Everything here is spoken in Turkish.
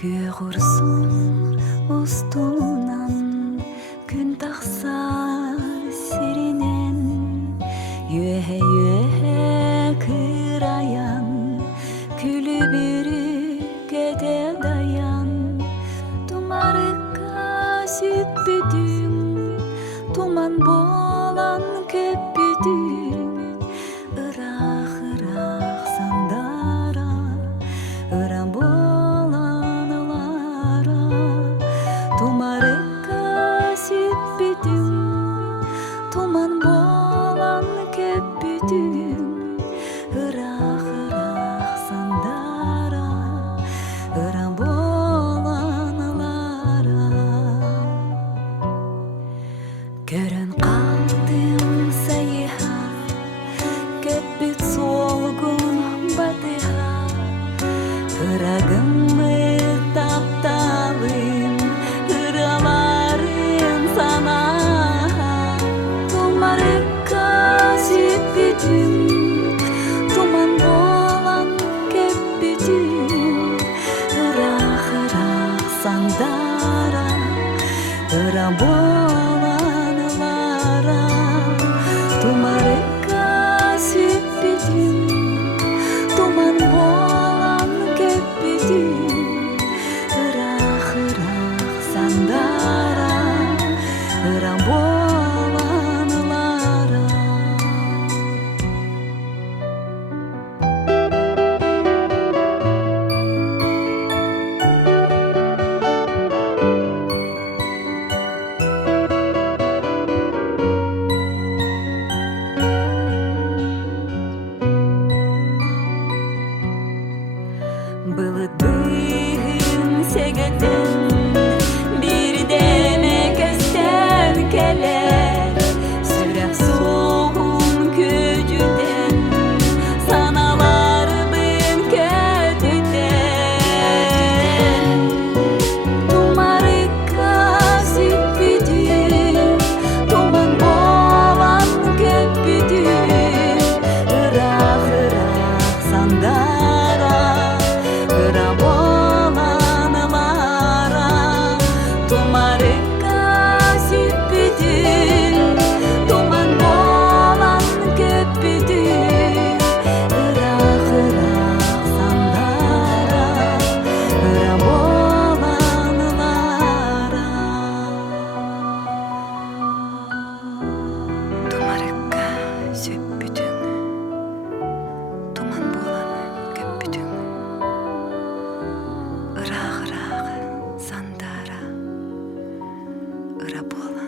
Kue kursun ustundan gün taksar sirinen yühe yühe kırayan külü birikede dayan tumarıka süppüdün tuman bolan köppüdün ırak ırak sandara ıran tumarıka süppüdün tuman bolan köppüdün ırak ırak sandara ıran bolanlara körün kaldım sayıha köppüt solgun batıha ıragımı taptalım tuman bolan köppüdün ırak ırak sandara ıran bolanlara tumarıka süppüdün tuman bolan köppüdün ırak ırak sandara ıran bolanlara Bılıdığın segeden bir demek östen keler sürek soğun gücüden sanalar bin kötüden tumarıka süppüdün tuman bolan köppüdün ırak ırak sandara ıran bolanlara tumarıka süppüdün tuman bolan köppüdün ırak ırak sandara ıran bolanlara tumarıka süppüdün tuman bolan köppüdün ırak ırak sandara ıra bolan